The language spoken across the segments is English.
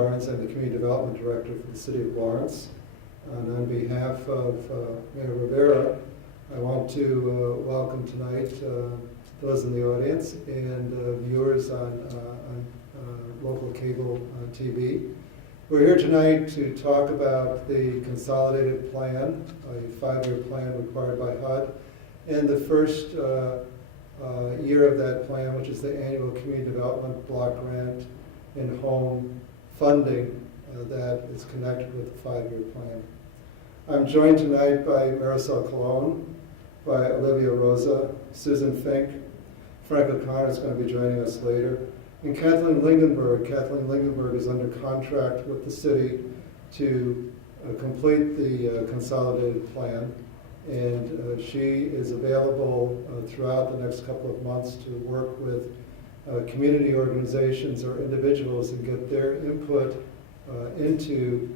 Barnes. I'm the Community Development Director for the City of Lawrence. And on behalf of Mayor Rivera, I want to welcome tonight those in the audience and viewers on local cable TV. We're here tonight to talk about the consolidated plan, a 5-year plan required by HUD, and the first year of that plan, which is the annual Community Development Block Grant and Home funding that is connected with the 5-year plan. I'm joined tonight by Marisol Colon, by Olivia Rosa, Susan Fink, Frank O'Connor is going to be joining us later, and Kathleen Lingenberg. Kathleen Lingenberg is under contract with the city to complete the consolidated plan, and she is available throughout the next couple of months to work with community organizations or individuals and get their input into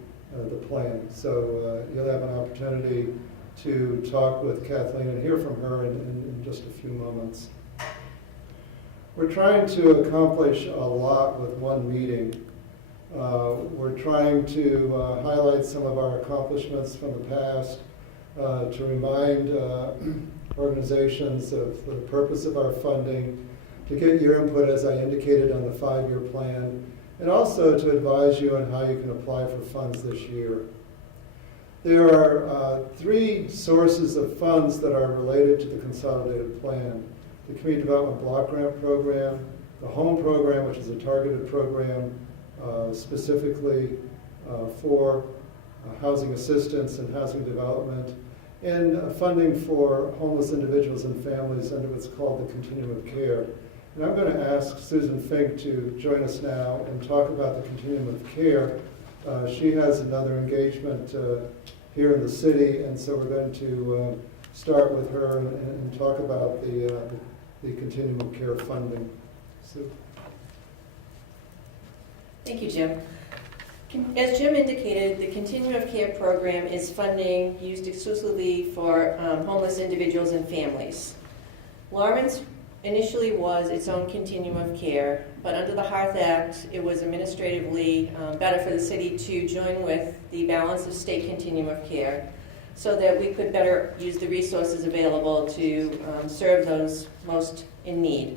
the plan. So you'll have an opportunity to talk with Kathleen and hear from her in just a few moments. We're trying to accomplish a lot with one meeting. We're trying to highlight some of our accomplishments from the past, to remind organizations of the purpose of our funding, to get your input, as I indicated, on the 5-year plan, and also to advise you on how you can apply for funds this year. There are 3 sources of funds that are related to the consolidated plan: the Community Development Block Grant Program, the Home Program, which is a targeted program specifically for housing assistance and housing development, and funding for homeless individuals and families under what's called the Continuum of Care. And I'm going to ask Susan Fink to join us now and talk about the Continuum of Care. She has another engagement here in the city, and so we're going to start with her and talk about the Continuum of Care funding. Sue. Thank you, Jim. As Jim indicated, the Continuum of Care program is funding used exclusively for homeless individuals and families. Lawrence initially was its own continuum of care, but under the Hearth Act, it was administratively better for the city to join with the balance of state continuum of care so that we could better use the resources available to serve those most in need.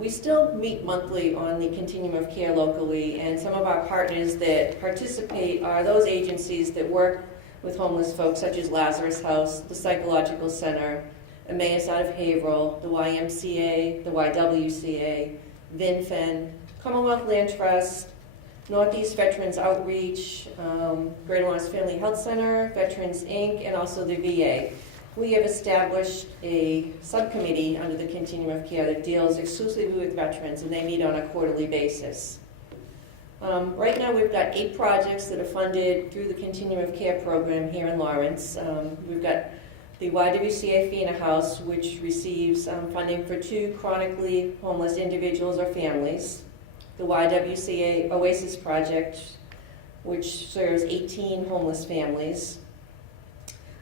We still meet monthly on the continuum of care locally, and some of our partners that participate are those agencies that work with homeless folks, such as Lazarus House, the Psychological Center, Emmaus out of Haverhill, the YMCA, the YWCA, VinFen, Commonwealth Land Trust, Northeast Veterans Outreach, Greater Lawrence Family Health Center, Veterans Inc., and also the VA. We have established a subcommittee under the Continuum of Care that deals exclusively with veterans, and they meet on a quarterly basis. Right now we've got 8 projects that are funded through the Continuum of Care program here in Lawrence. We've got the YWCA Fina House, which receives funding for 2 chronically homeless individuals or families. The YWCA Oasis Project, which serves 18 homeless families.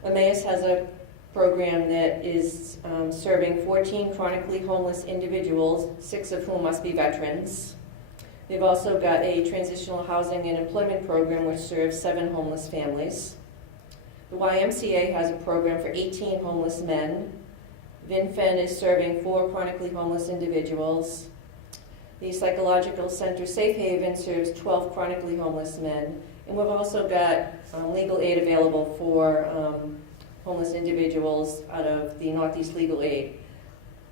Emmaus has a program that is serving 14 chronically homeless individuals, 6 of whom must be veterans. They've also got a transitional housing and employment program which serves 7 homeless families. The YMCA has a program for 18 homeless men. VinFen is serving 4 chronically homeless individuals. The Psychological Center Safe Haven serves 12 chronically homeless men. And we've also got legal aid available for homeless individuals out of the Northeast Legal Aid.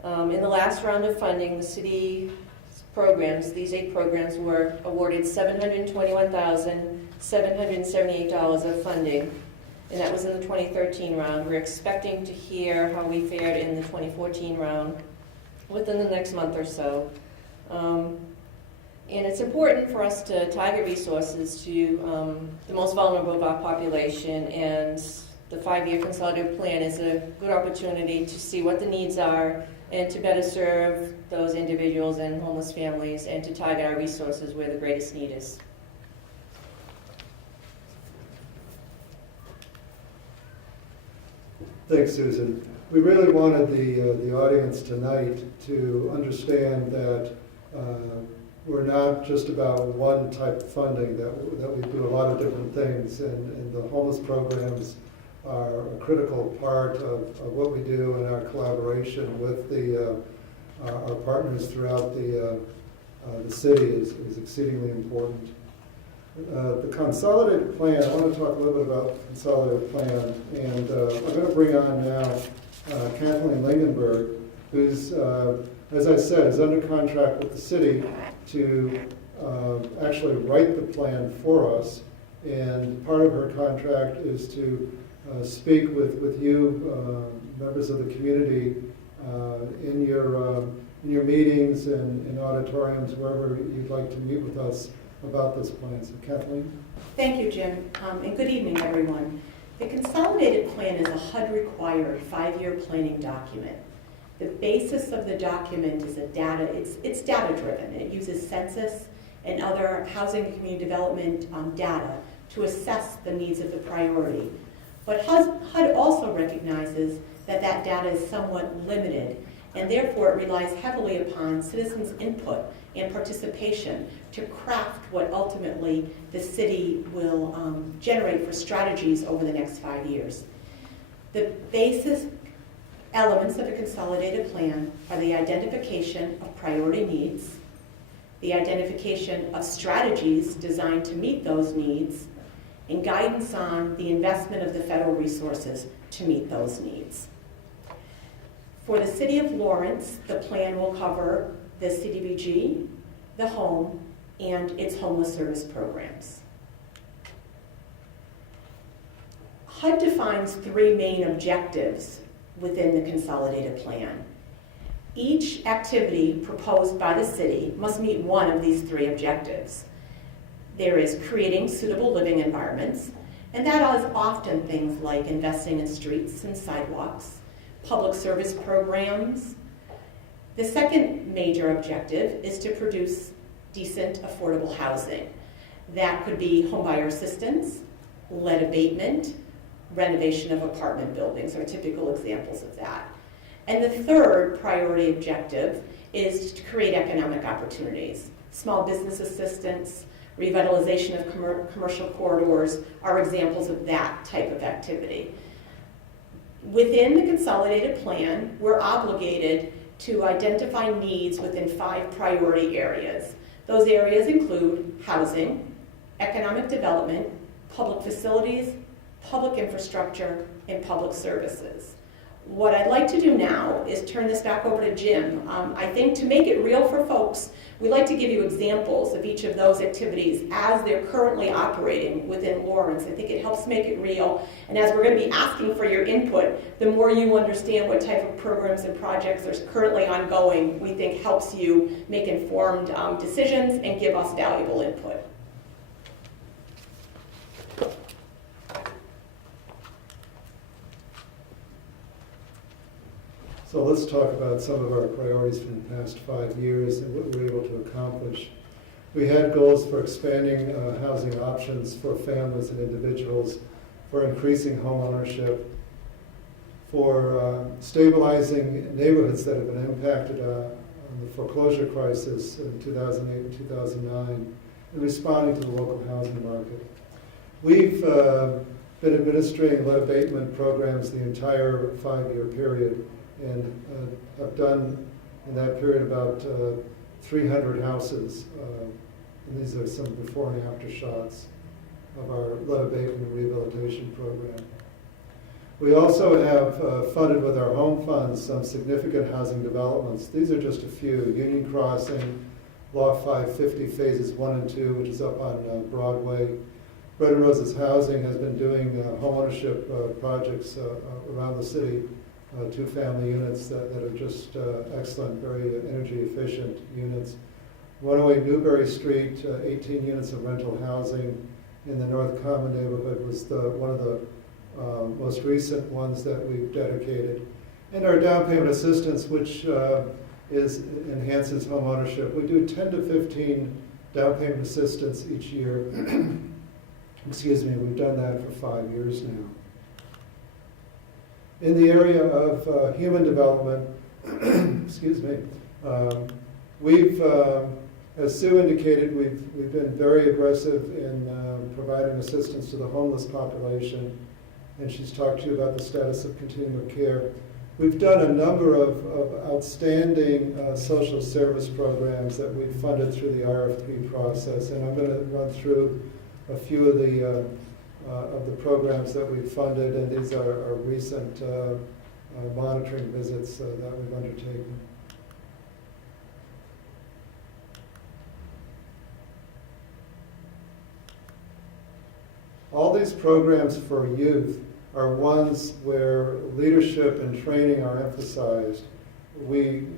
In the last round of funding, the city programs, these 8 programs, were awarded $721,778 of funding. And that was in the 2013 round. We're expecting to hear how we fared in the 2014 round within the next month or so. And it's important for us to target resources to the most vulnerable of our population, and the 5-year consolidated plan is a good opportunity to see what the needs are and to better serve those individuals and homeless families and to target our resources where the greatest need is. Thanks, Susan. We really wanted the audience tonight to understand that we're not just about one type of funding, that we do a lot of different things, and the homeless programs are a critical part of what we do in our collaboration with our partners throughout the city is exceedingly important. The consolidated plan, I want to talk a little bit about the consolidated plan, and I'm going to bring on now Kathleen Lingenberg, who's, as I said, is under contract with the city to actually write the plan for us, and part of her contract is to speak with you, members of the community, in your meetings and in auditoriums, wherever you'd like to meet with us about this plan. So Kathleen? Thank you, Jim, and good evening, everyone. The Consolidated Plan is a HUD-required 5-year planning document. The basis of the document is it's data-driven. It uses census and other housing and community development data to assess the needs of the priority. But HUD also recognizes that that data is somewhat limited, and therefore it relies heavily upon citizens' input and participation to craft what ultimately the city will generate for strategies over the next 5 years. The basis elements of a consolidated plan are the identification of priority needs, the identification of strategies designed to meet those needs, and guidance on the investment of the federal resources to meet those needs. For the City of Lawrence, the plan will cover the CDBG, the home, and its homeless service programs. HUD defines 3 main objectives within the consolidated plan. Each activity proposed by the city must meet one of these 3 objectives. There is creating suitable living environments, and that is often things like investing in streets and sidewalks, public service programs. The second major objective is to produce decent, affordable housing. That could be homebuyer assistance, lead abatement, renovation of apartment buildings are typical examples of that. And the third priority objective is to create economic opportunities. Small business assistance, revitalization of commercial corridors are examples of that type of activity. Within the consolidated plan, we're obligated to identify needs within 5 priority areas. Those areas include housing, economic development, public facilities, public infrastructure, and public services. What I'd like to do now is turn this back over to Jim. I think to make it real for folks, we like to give you examples of each of those activities as they're currently operating within Lawrence. I think it helps make it real. And as we're going to be asking for your input, the more you understand what type of programs and projects are currently ongoing, we think helps you make informed decisions and give us valuable input. So let's talk about some of our priorities from the past 5 years and what we were able to accomplish. We had goals for expanding housing options for families and individuals, for increasing home ownership, for stabilizing neighborhoods that have been impacted on the foreclosure crisis in 2008 and 2009, and responding to the local housing market. We've been administering lead abatement programs the entire 5-year period, and have done in that period about 300 houses. And these are some before and after shots of our lead abatement and rehabilitation program. We also have funded with our home funds some significant housing developments. These are just a few. Union Crossing, Loft 550 phases 1 and 2, which is up on Broadway. Bread and Roses Housing has been doing homeownership projects around the city. 2 family units that are just excellent, very energy efficient units. 108 Newberry Street, 18 units of rental housing in the North Common neighborhood was one of the most recent ones that we've dedicated. And our down payment assistance, which enhances home ownership. We do 10 to 15 down payment assistance each year. Excuse me, we've done that for 5 years now. In the area of human development, excuse me, we've As Sue indicated, we've been very aggressive in providing assistance to the homeless population, and she's talked to you about the status of continuum of care. We've done a number of outstanding social service programs that we've funded through the RFP process, and I'm going to run through a few of the programs that we've funded, and these are recent monitoring visits that we've undertaken. All these programs for youth are ones where leadership and training are emphasized. We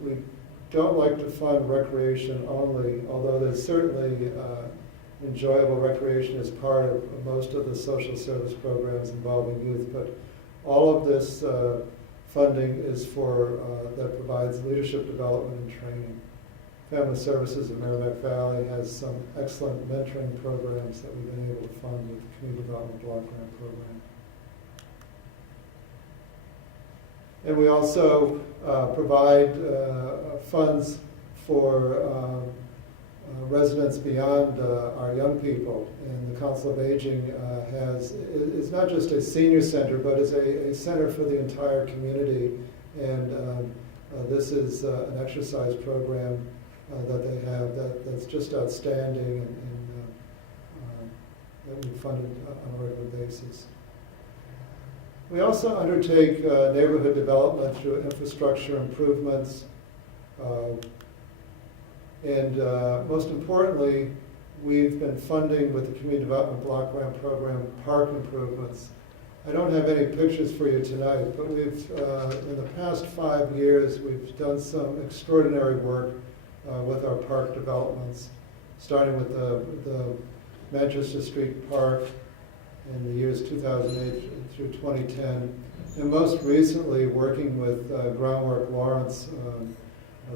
don't like to fund recreation only, although there's certainly enjoyable recreation as part of most of the social service programs involving youth, but all of this funding is for, that provides leadership development and training. Family Services of Merrimack Valley has some excellent mentoring programs that we've been able to fund with the Community Development Block Grant Program. And we also provide funds for residents beyond our young people. And the Council of Aging is not just a senior center, but is a center for the entire community. And this is an exercise program that they have that's just outstanding and that we funded on a regular basis. We also undertake neighborhood development through infrastructure improvements. And most importantly, we've been funding with the Community Development Block Grant Program park improvements. I don't have any pictures for you tonight, but we've, in the past 5 years, we've done some extraordinary work with our park developments, starting with the Manchester Street Park in the years 2008 through 2010, and most recently working with Groundwork Lawrence,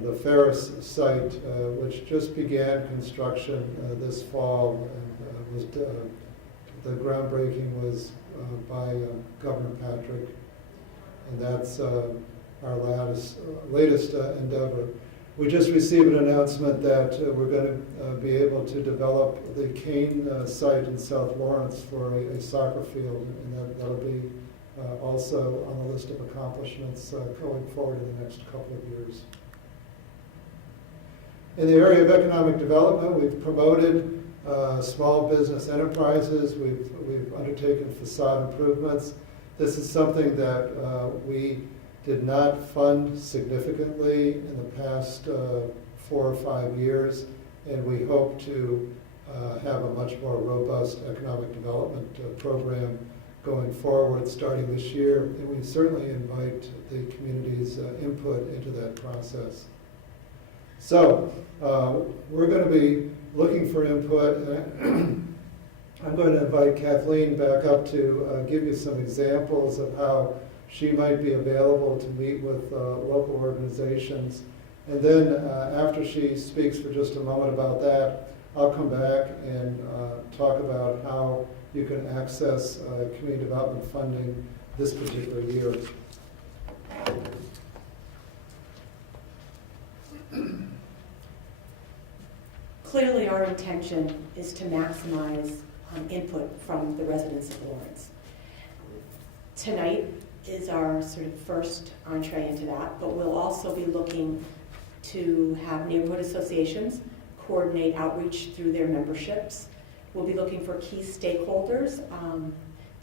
the Ferris site, which just began construction this fall, and the groundbreaking was by Governor Patrick, and that's our latest endeavor. We just received an announcement that we're going to be able to develop the Kane site in South Lawrence for a soccer field, and that'll be also on the list of accomplishments going forward in the next couple of years. In the area of economic development, we've promoted small business enterprises. We've undertaken facade improvements. This is something that we did not fund significantly in the past 4 or 5 years, and we hope to have a much more robust economic development program going forward starting this year, and we certainly invite the community's input into that process. So we're going to be looking for input. I'm going to invite Kathleen back up to give you some examples of how she might be available to meet with local organizations. And then after she speaks for just a moment about that, I'll come back and talk about how you can access community development funding this particular year. Clearly, our intention is to maximize input from the residents of Lawrence. Tonight is our sort of first entree into that, but we'll also be looking to have neighborhood associations coordinate outreach through their memberships. We'll be looking for key stakeholders.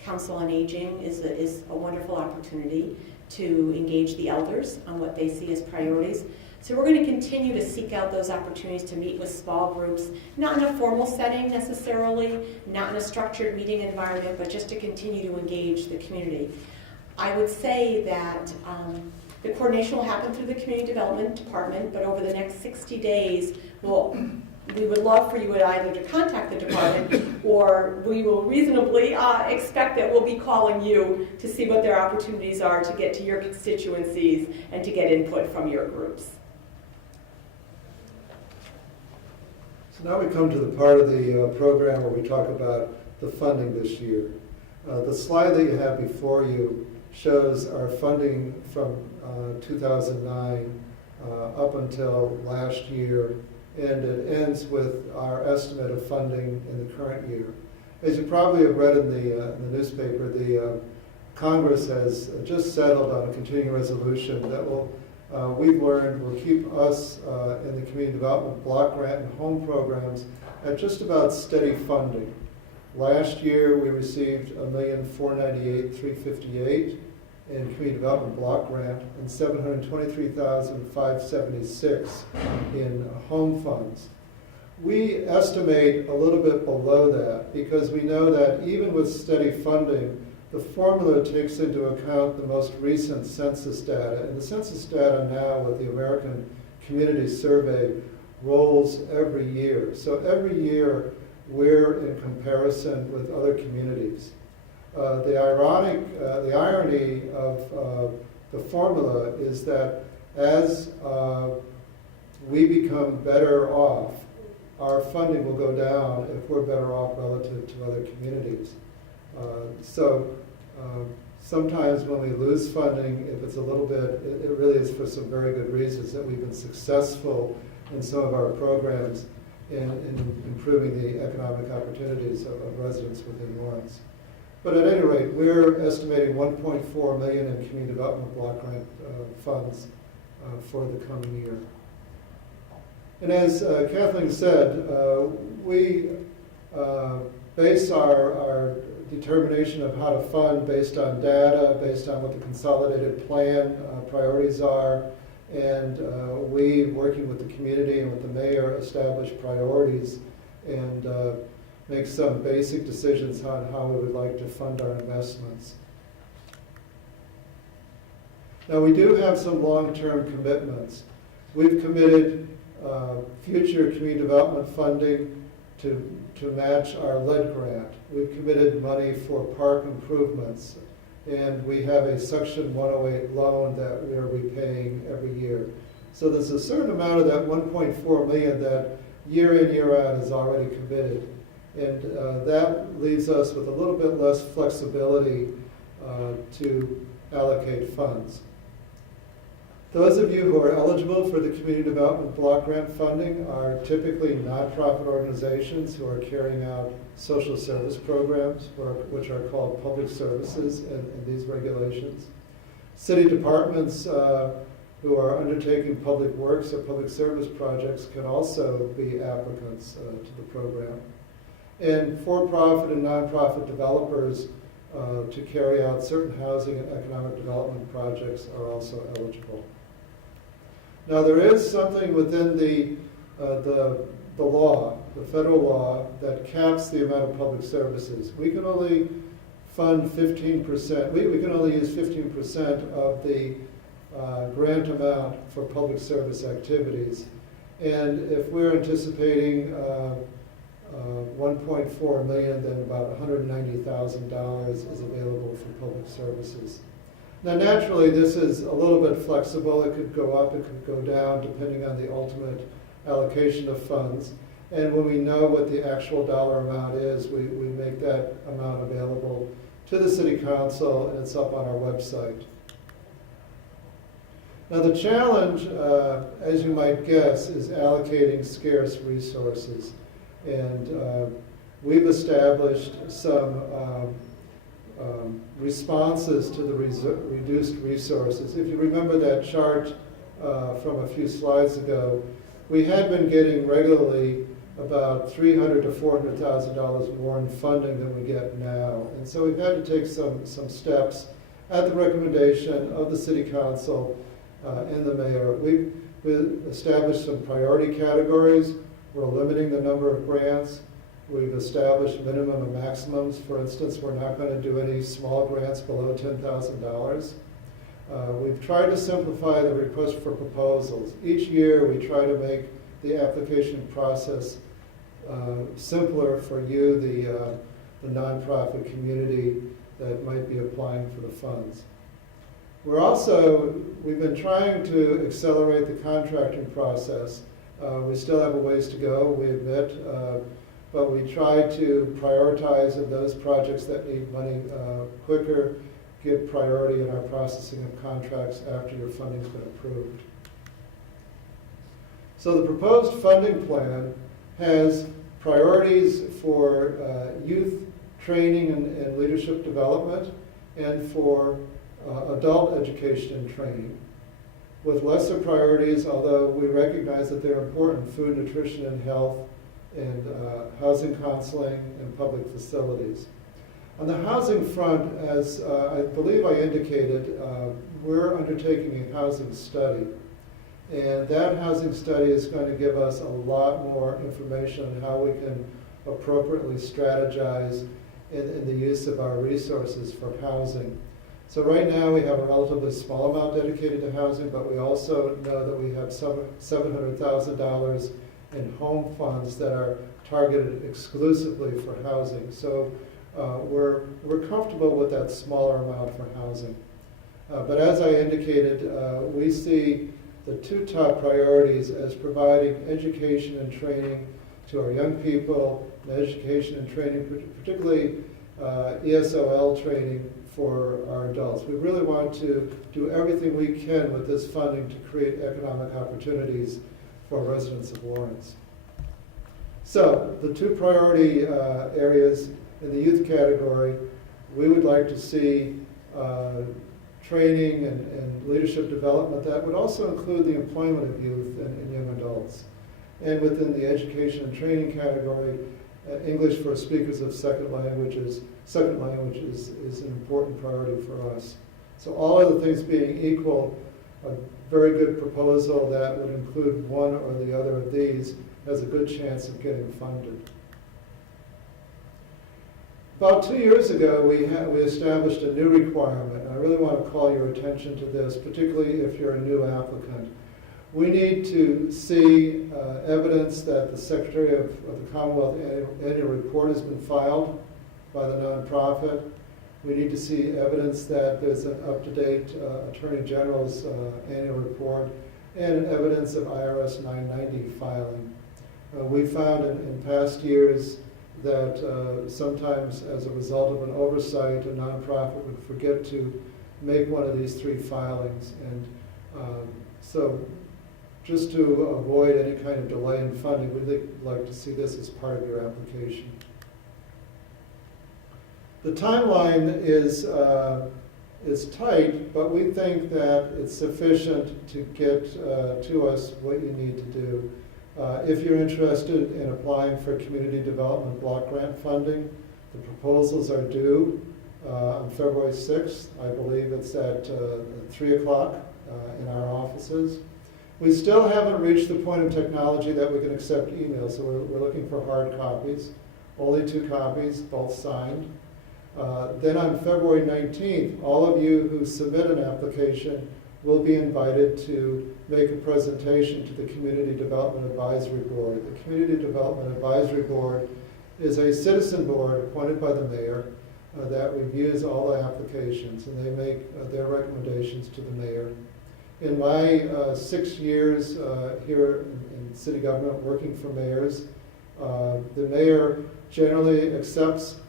Council on Aging is a wonderful opportunity to engage the elders on what they see as priorities. So we're going to continue to seek out those opportunities to meet with small groups, not in a formal setting necessarily, not in a structured meeting environment, but just to continue to engage the community. I would say that the coordination will happen through the Community Development Department, but over the next 60 days, we would love for you either to contact the department, or we will reasonably expect that we'll be calling you to see what their opportunities are to get to your constituencies and to get input from your groups. So now we come to the part of the program where we talk about the funding this year. The slide that you have before you shows our funding from 2009 up until last year. and it ends with our estimate of funding in the current year. As you probably have read in the newspaper, the Congress has just settled on a continuing resolution that will, we've learned, will keep us in the community development block grant and home programs at just about steady funding. Last year, we received $1,498,358 in community development block grant and $723,576 in home funds. We estimate a little bit below that because we know that even with steady funding, the formula takes into account the most recent census data. And the census data now with the American Community Survey rolls every year. So every year we're in comparison with other communities. The irony of the formula is that as we become better off, our funding will go down if we're better off relative to other communities. Sometimes when we lose funding, if it's a little bit, it really is for some very good reasons that we've been successful in some of our programs in improving the economic opportunities of residents within Lawrence. But at any rate, we're estimating $1.4 million in community development block grant funds for the coming year. And as Kathleen said, we base our determination of how to fund based on data, based on what the consolidated plan priorities are, and we, working with the community and with the mayor, establish priorities and make some basic decisions on how we would like to fund our investments. Now, we do have some long-term commitments. We've committed future community development funding to match our lead grant. We've committed money for park improvements, and we have a Section 108 loan that we are repaying every year. So there's a certain amount of that $1.4 million that year in, year out is already committed. And that leaves us with a little bit less flexibility to allocate funds. Those of you who are eligible for the Community Development Block Grant funding are typically nonprofit organizations who are carrying out social service programs, which are called public services in these regulations. City departments who are undertaking public works or public service projects can also be applicants to the program. And for-profit and nonprofit developers to carry out certain housing and economic development projects are also eligible. Now, there is something within the law, the federal law, that caps the amount of public services. We can only fund 15%, we can only use 15% of the grant amount for public service activities. And if we're anticipating 1.4 million, then about $190,000 is available for public services. Now, naturally, this is a little bit flexible. It could go up, it could go down, depending on the ultimate allocation of funds. And when we know what the actual dollar amount is, we make that amount available to the City Council, and it's up on our website. Now, the challenge, as you might guess, is allocating scarce resources. And we've established some responses to the reduced resources. If you remember that chart from a few slides ago, we had been getting regularly about $300,000 to $400,000 more in funding than we get now. And so we've had to take some steps at the recommendation of the City Council and the Mayor. We've established some priority categories. We're limiting the number of grants. We've established minimum and maximums. For instance, we're not going to do any small grants below $10,000. We've tried to simplify the request for proposals. Each year we try to make the application process simpler for you, the nonprofit community that might be applying for the funds. We've been trying to accelerate the contracting process. We still have a ways to go, we admit, but we try to prioritize of those projects that need money quicker, give priority in our processing of contracts after your funding's been approved. So the proposed funding plan has priorities for youth training and leadership development, and for adult education and training, with lesser priorities, although we recognize that they're important: food, nutrition, and health, and housing counseling, and public facilities. On the housing front, as I believe I indicated, we're undertaking a housing study. And that housing study is going to give us a lot more information on how we can appropriately strategize in the use of our resources for housing. So right now we have a relatively small amount dedicated to housing, but we also know that we have $700,000 in home funds that are targeted exclusively for housing. So we're comfortable with that smaller amount for housing. But as I indicated, we see the two top priorities as providing education and training to our young people, and education and training, particularly ESOL training for our adults. We really want to do everything we can with this funding to create economic opportunities for residents of Lawrence. So the two priority areas in the youth category, we would like to see training and leadership development that would also include the employment of youth and young adults. And within the education and training category, English for speakers of second language is an important priority for us. So all other things being equal, a very good proposal that would include one or the other of these has a good chance of getting funded. About 2 years ago, we established a new requirement. I really want to call your attention to this, particularly if you're a new applicant. We need to see evidence that the Secretary of the Commonwealth annual report has been filed by the nonprofit. We need to see evidence that there's an up-to-date Attorney General's annual report, and evidence of IRS 990 filing. We found in past years that sometimes as a result of an oversight, a nonprofit would forget to make one of these three filings. And so just to avoid any kind of delay in funding, we'd like to see this as part of your application. The timeline is tight, but we think that it's sufficient to get to us what you need to do. If you're interested in applying for community development block grant funding, the proposals are due on February 6th. I believe it's at 3 o'clock in our offices. We still haven't reached the point of technology that we can accept emails, so we're looking for hard copies. Only 2 copies, both signed. Then on February 19th, all of you who submit an application will be invited to make a presentation to the Community Development Advisory Board. The Community Development Advisory Board is a citizen board appointed by the mayor that reviews all the applications, and they make their recommendations to the mayor. In my 6 years here in city government working for mayors, the mayor generally accepts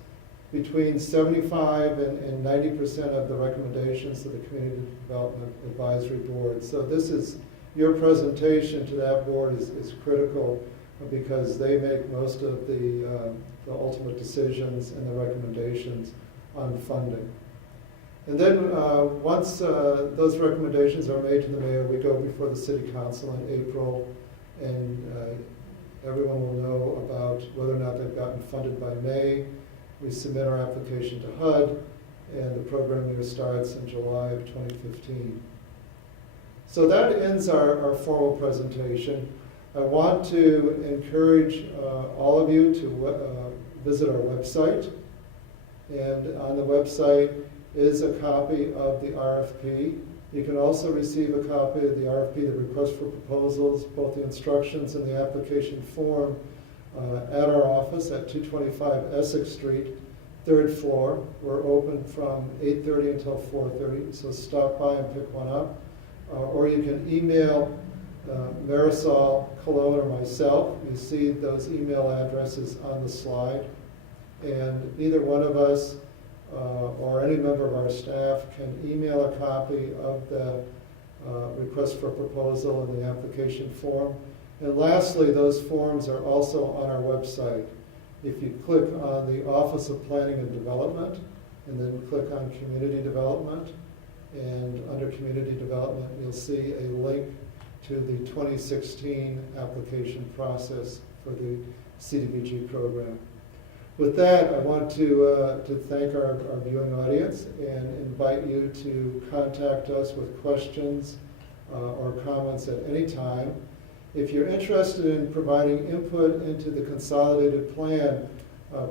between 75 and 90% of the recommendations of the Community Development Advisory Board. So this is, your presentation to that board is critical because they make most of the ultimate decisions and the recommendations on funding. And then once those recommendations are made to the mayor, we go before the city council in April, and everyone will know about whether or not they've gotten funded by May. We submit our application to HUD, and the program year starts in July of 2015. So that ends our formal presentation. I want to encourage all of you to visit our website. And on the website is a copy of the RFP. You can also receive a copy of the RFP, the request for proposals, both the instructions and the application form at our office at 225 Essex Street, 3rd floor. We're open from 8:30 until 4:30, so stop by and pick one up. Or you can email Marisol Colon or myself. You see those email addresses on the slide. And either one of us or any member of our staff can email a copy of the request for proposal and the application form. And lastly, those forms are also on our website. If you click on the Office of Planning and Development, and then click on Community Development, and under Community Development, you'll see a link to the 2016 application process for the CDBG program. With that, I want to thank our viewing audience and invite you to contact us with questions or comments at any time. If you're interested in providing input into the consolidated plan,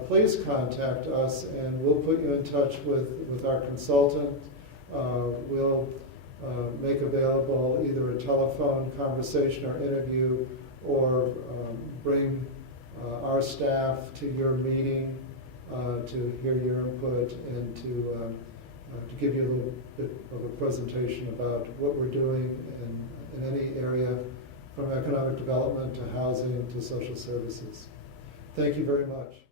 please contact us and we'll put you in touch with our consultant. We'll make available either a telephone conversation or interview, or bring our staff to your meeting to hear your input and to give you a little bit of a presentation about what we're doing in any area, from economic development to housing to social services. Thank you very much.